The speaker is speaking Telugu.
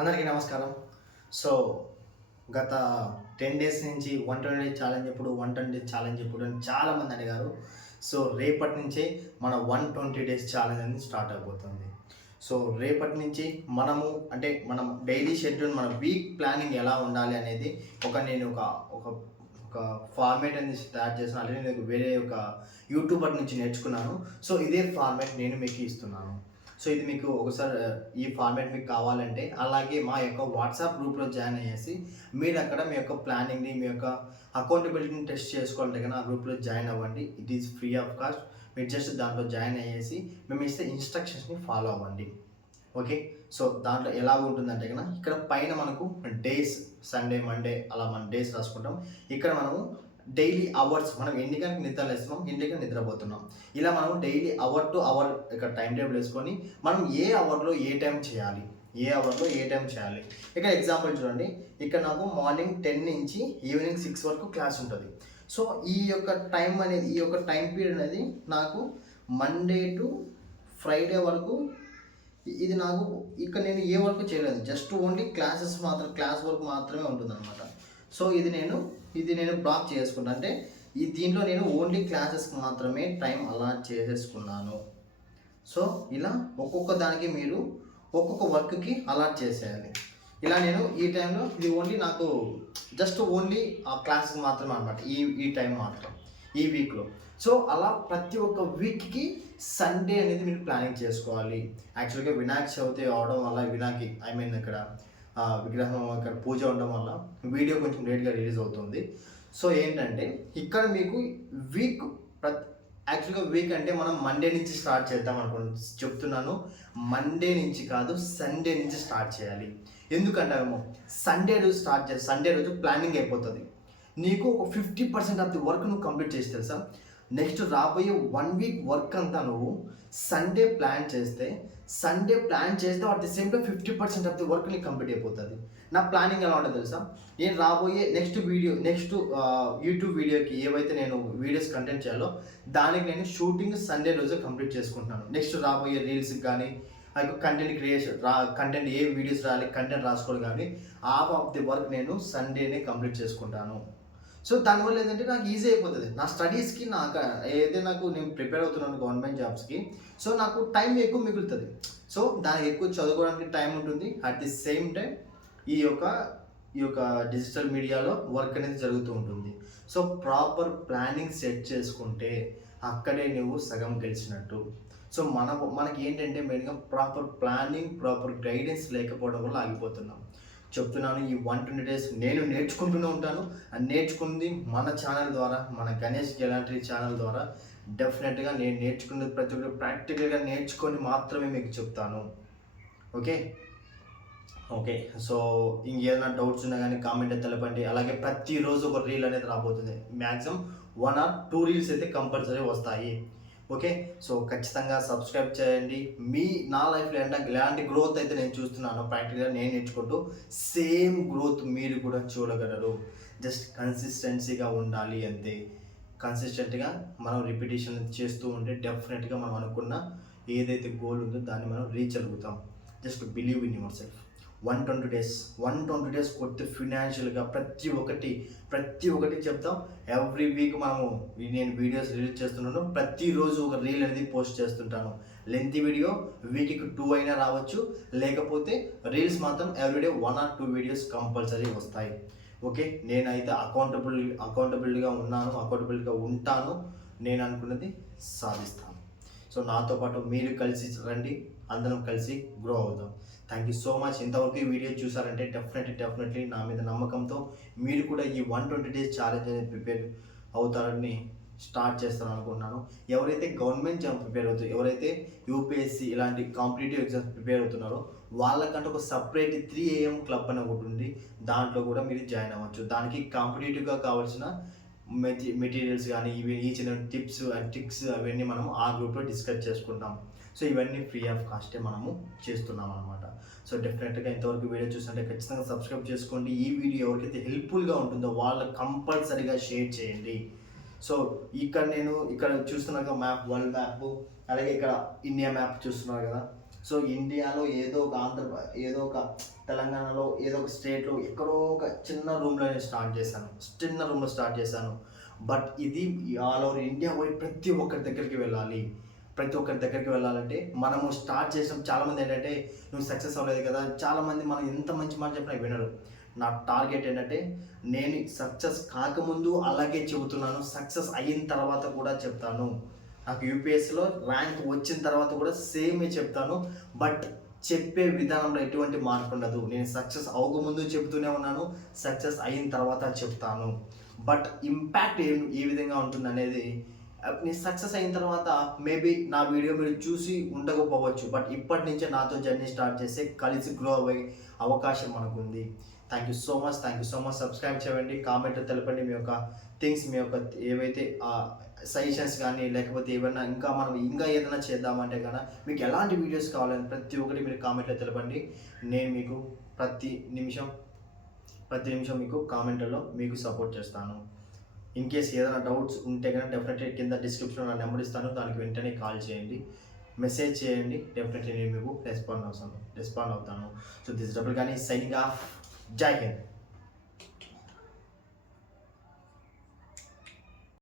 అందరికీ నమస్కారం. సో గత టెన్ డేస్ నుంచి వన్ ట్వంటీ డేస్ ఛాలెంజ్ ఎప్పుడు వన్ ట్వంటీ డేస్ ఛాలెంజ్ ఎప్పుడు అని చాలామంది అడిగారు. సో రేపటి నుంచే మన వన్ ట్వంటీ డేస్ ఛాలెంజ్ అనేది స్టార్ట్ అయిపోతుంది. సో రేపటి నుంచి మనము అంటే మనం డైలీ షెడ్యూల్ మన వీక్ ప్లానింగ్ ఎలా ఉండాలి అనేది ఒక నేను ఒక ఒక ఒక ఫార్మేట్ అనేది తయారు చేసిన అలాగే నేను వేరే ఒక యూట్యూబర్ నుంచి నేర్చుకున్నాను. సో ఇదే ఫార్మేట్ నేను మీకు ఇస్తున్నాను. సో ఇది మీకు ఒకసారి ఈ ఫార్మాట్ మీకు కావాలంటే అలాగే మా యొక్క వాట్సాప్ గ్రూప్లో జాయిన్ అయ్యేసి మీరు అక్కడ మీ యొక్క ప్లానింగ్ని మీ యొక్క అకౌంటబిలిటీని టెస్ట్ చేసుకోవాలంటే కానీ ఆ గ్రూప్లో జాయిన్ అవ్వండి. It is free of cost మీరు జస్ట్ దాంట్లో జాయిన్ అయ్యేసి మేము ఇస్తే ఇన్స్ట్రక్షన్స్ని ఫాలో అవ్వండి. ఓకే సో దాంట్లో ఎలా ఉంటుందంటే కనుక ఇక్కడ పైన మనకు డేస్ సండే మండే అలా మన డేస్ రాసుకుంటాం. ఇక్కడ మనము డైలీ అవర్స్ మనం ఎన్ని గంటలకు నిద్ర లేస్తున్నాం ఎన్ని గంటలకు నిద్రపోతున్నాం. ఇలా మనం డైలీ అవర్ టు అవర్ ఇక్కడ టైం టేబుల్ వేసుకొని మనం ఏ అవర్లో ఏ టైం చేయాలి? ఏ అవర్లో ఏ టైం చేయాలి? ఇక్కడ ఎగ్జాంపుల్ చూడండి. ఇక్కడ నాకు మార్నింగ్ టెన్ నుంచి ఈవినింగ్ సిక్స్ వరకు క్లాస్ ఉంటుంది. సో ఈ యొక్క టైం అనేది ఈ యొక్క టైం పీరియడ్ అనేది నాకు మండే టు ఫ్రైడే వరకు ఇది నాకు ఇక్కడ నేను ఏ వరకు చేయలేదు. జస్ట్ ఓన్లీ క్లాసెస్ మాత్రం క్లాస్ వర్క్ మాత్రమే ఉంటుంది అనమాట సో ఇది నేను ఇది నేను బ్లాక్ చేసుకుంటాను అంటే ఈ దీంట్లో నేను ఓన్లీ క్లాసెస్కి మాత్రమే టైం అలాట్ చేసేసుకున్నాను. సో ఇలా ఒక్కొక్క దానికి మీరు ఒక్కొక్క వర్క్కి అలాట్ చేసేయాలి. ఇలా నేను ఈ టైంలో ఇది ఓన్లీ నాకు జస్ట్ ఓన్లీ ఆ క్లాస్కి మాత్రమే అనమాట ఈ ఈ టైం మాత్రం ఈ వీక్లో సో అలా ప్రతి ఒక్క వీక్కి సండే అనేది మీరు ప్లానింగ్ చేసుకోవాలి. యాక్చువల్గా వినాయక చవితి అవడం వల్ల వినాయకి ఐ మీన్ ఇక్కడ ఆ, విగ్రహం ఇక్కడ పూజ ఉండడం వల్ల వీడియో కొంచెం లేట్గా రిలీజ్ అవుతుంది. సో ఏంటంటే ఇక్కడ మీకు వీక్ ప్రతి యాక్చువల్గా వీక్ అంటే మనం మండే నుంచి స్టార్ట్ చేద్దాం అనుకుంటు చెప్తున్నాను. మండే నుంచి కాదు సండే నుంచి స్టార్ట్ చేయాలి. ఎందుకంటామో సండే రోజు స్టార్ట్ చేసి సండే రోజు ప్లానింగ్ అయిపోతుంది. నీకు ఒక fifty percent of the work నువ్వు కంప్లీట్ చేసి తెలుసా? నెక్స్ట్ రాబోయే వన్ వీక్ వర్క్ అంతా నువ్వు సండే ప్లాన్ చేస్తే సండే ప్లాన్ చేస్తే at the same time fifty percent of the work నీకు కంప్లీట్ అయిపోతుంది. నా ప్లానింగ్ ఎలా ఉంటుంది తెలుసా? నేను రాబోయే నెక్స్ట్ వీడియో నెక్స్ట్ యూట్యూబ్ వీడియోకి ఏవైతే నేను వీడియోస్ కంటెంట్ చేయాలో దానికి నేను షూటింగ్ సండే రోజు కంప్లీట్ చేసుకుంటున్నాను. నెక్స్ట్ రాబోయే రీల్స్కి కానీ కంటెంట్ క్రియేషన్ రా కంటెంట్ ఏ వీడియోస్ రాయాలి కంటెంట్ రాసుకోవాలి కానీ హాఫ్ ఆఫ్ ది వర్క్ నేను సండేనే కంప్లీట్ చేసుకుంటాను. సో దానివల్ల ఏంటంటే నాకు ఈజీ అయిపోతుంది. నా స్టడీస్కి నాకు ఏదైతే నాకు నేను ప్రిపేర్ అవుతున్నాను గవర్నమెంట్ జాబ్స్కి సో నాకు టైం ఎక్కువ మిగులుతుంది. సో దానికి ఎక్కువ చదువుకోవడానికి టైం ఉంటుంది. అట్ ది సేమ్ టైం ఈ యొక్క ఈ యొక్క డిజిటల్ మీడియాలో వర్క్ అనేది జరుగుతూ ఉంటుంది. సో ప్రాపర్ ప్లానింగ్ సెట్ చేసుకుంటే అక్కడే నువ్వు సగం గెలిచినట్టు. సో మన మనకి ఏంటంటే మెయిన్గా ప్రాపర్ ప్లానింగ్ ప్రాపర్ గైడెన్స్ లేకపోవడం వల్ల ఆగిపోతున్నాం. చెప్తున్నాను ఈ వన్ ట్వంటీ డేస్ నేను నేర్చుకుంటూనే ఉంటాను. అది నేర్చుకుంది మన ఛానల్ ద్వారా మన గణేష్ గెలాంటి ఛానల్ ద్వారా. డెఫినెట్గా నేను నేర్చుకున్నది ప్రతి ఒక్కరు ప్రాక్టికల్గా నేర్చుకొని మాత్రమే మీకు చెప్తాను. ఓకే ఓకే సో ఇంకేదైనా డౌట్స్ ఉన్నా కానీ కామెంట్ తెలపండి. అలాగే ప్రతిరోజు ఒక రీల్ అనేది రాబోతుంది. Maximum one or two reels అయితే కంపల్సరీ వస్తాయి. ఓకే? సో ఖచ్చితంగా సబ్స్క్రైబ్ చేయండి. మీ నా లైఫ్లో ఏంటంటే ఇలాంటి గ్రోత్ అయితే నేను చూస్తున్నాను. ప్రాక్టికల్గా నేను నేర్చుకుంటూ సేమ్ గ్రోత్ మీరు కూడా చూడగలరు. జస్ట్ కన్సిస్టెన్సీగా ఉండాలి అంతే. కన్సిస్టెంట్గా మనం రిపిటేషన్ చేస్తూ ఉంటే డెఫినెట్గా మనం అనుకున్న ఏదైతే గోల్ ఉందో దాన్ని మనం రీచ్ అవుతాం just believe in yourself. One twenty days one twenty days కొద్ది ఫినాన్షియల్గా ప్రతి ఒక్కటి ప్రతి ఒక్కటి చెప్తాం. ఎవ్రీ వీక్ మనము నేను వీడియోస్ రిలీజ్ చేస్తున్నాను. ప్రతిరోజు ఒక రీల్ అనేది పోస్ట్ చేస్తుంటాను. లెంత్ వీడియో వీక్కి టూ అయినా రావచ్చు. లేకపోతే రీల్స్ మాత్రం everyday one or two videos compulsory వస్తాయి. ఓకే నేనైతే అకౌంటబుల్ అకౌంటబుల్గా ఉన్నాను అకౌంటబుల్గా ఉంటాను. నేను అనుకున్నది సాధిస్తాను. సో నాతో పాటు మీరు కలిసి రండి అందరం కలిసి గ్రో అవుదాం. థ్యాంక్ యూ సో మచ్ ఇంతవరకు ఈ వీడియో చూసారంటే డెఫినెట్లీ డెఫినెట్లీ నా మీద నమ్మకంతో మీరు కూడా ఈ వన్ ట్వంటీ డేస్ ఛాలెంజ్ అనేది ప్రిపేర్ అవుతారని స్టార్ట్ చేస్తాను అనుకుంటున్నాను. ఎవరైతే గవర్నమెంట్ జాబ్ ప్రిపేర్ అవుతారు ఎవరైతే యూపీఎస్సీ ఇలాంటి కాంపిటేటివ్ ఎగ్జామ్స్ ప్రిపేర్ అవుతున్నారో వాళ్ళకంటే ఒక సపరేట్ త్రీ ఏఎం క్లబ్ అని ఒకటి ఉంది. దాంట్లో కూడా మీరు జాయిన్ అవ్వచ్చు. దానికి కాంపిటేటివ్గా కావాల్సిన మెటీ మెటీరియల్స్ కానీ ఇవి ఈ చిన్న టిప్స్ అండ్ ట్రిక్స్ అవన్నీ మనం ఆ గ్రూప్లో డిస్కస్ చేసుకుంటాం. సో ఇవన్నీ ఫ్రీ ఆఫ్ కాస్టే మనము చేస్తున్నాం అనమాట సో డెఫినెట్గా ఇంతవరకు వీడియో చూస్తుంటే ఖచ్చితంగా సబ్స్క్రైబ్ చేసుకోండి. ఈ వీడియో ఎవరికైతే హెల్ప్ఫుల్గా ఉంటుందో వాళ్ళకి కంపల్సరీగా షేర్ చేయండి. సో ఇక్కడ నేను ఇక్కడ చూస్తున్నాక మ్యాప్ వరల్డ్ మ్యాప్ అలాగే ఇక్కడ ఇండియా మ్యాప్ చూస్తున్నారు కదా. సో ఇండియాలో ఏదో ఒక ఆంధ్ర ఏదో ఒక తెలంగాణలో ఏదో ఒక స్టేట్లో ఎక్కడో ఒక చిన్న రూమ్లో నేను స్టార్ట్ చేశాను. చిన్న రూమ్లో స్టార్ట్ చేశాను. బట్ ఇది ఆల్ ఓవర్ ఇండియా పోయి ప్రతి ఒక్కరి దగ్గరికి వెళ్ళాలి. ప్రతి ఒక్కరి దగ్గరికి వెళ్ళాలంటే మనము స్టార్ట్ చేసాం చాలామంది ఏంటంటే నువ్వు సక్సెస్ అవ్వలేదు కదా. చాలామంది మనం ఎంత మంచి మాట చెప్పినా వినరు. నా టార్గెట్ ఏంటంటే నేను సక్సెస్ కాకముందు అలాగే చెబుతున్నాను. సక్సెస్ అయిన తర్వాత కూడా చెప్తాను. నాకు యూపీఎస్సీలో ర్యాంక్ వచ్చిన తర్వాత కూడా సేమే చెప్తాను. బట్ చెప్పే విధానంలో ఎటువంటి మార్పు ఉండదు. నేను సక్సెస్ అవ్వకముందు చెప్తూనే ఉన్నాను. సక్సెస్ అయిన తర్వాత చెప్తాను. బట్ ఇంపాక్ట్ ఏ ఏ విధంగా ఉంటుంది అనేది నేను సక్సెస్ అయిన తర్వాత మేబీ నా వీడియో మీరు చూసి ఉండకపోవచ్చు బట్ ఇప్పటి నుంచే నాతో జర్నీ స్టార్ట్ చేస్తే కలిసి గ్రో అయ్యే అవకాశం మనకుంది. Thank you so much thank you so much subscribe చేయండి కామెంట్ తెలపండి మీ యొక్క థింగ్స్ మీ యొక్క ఏవైతే సజెషన్స్ కానీ లేకపోతే ఏమైనా ఇంకా మనం ఇంకా ఏదైనా చేద్దామంటే కన్నా మీకు ఎలాంటి వీడియోస్ కావాలని ప్రతి ఒక్కటి మీరు కామెంట్లో తెలపండి. నేను మీకు ప్రతి నిమిషం ప్రతి నిమిషం మీకు కామెంట్లలో మీకు సపోర్ట్ చేస్తాను. ఇన్ కేస్ ఏదైనా డౌట్స్ ఉంటే కనుక డెఫినెట్లీ కింద డిస్క్రిప్షన్లో నా నెంబర్ ఇస్తాను. దానికి వెంటనే కాల్ చేయండి. మెసేజ్ చేయండి. డెఫినెట్లీ నేను మీకు రెస్పాండ్ అవుతాను. రెస్పాండ్ అవుతాను. సో దిస్ డబుల్ కానీ సైనింగ్ ఆఫ్ జై హింద్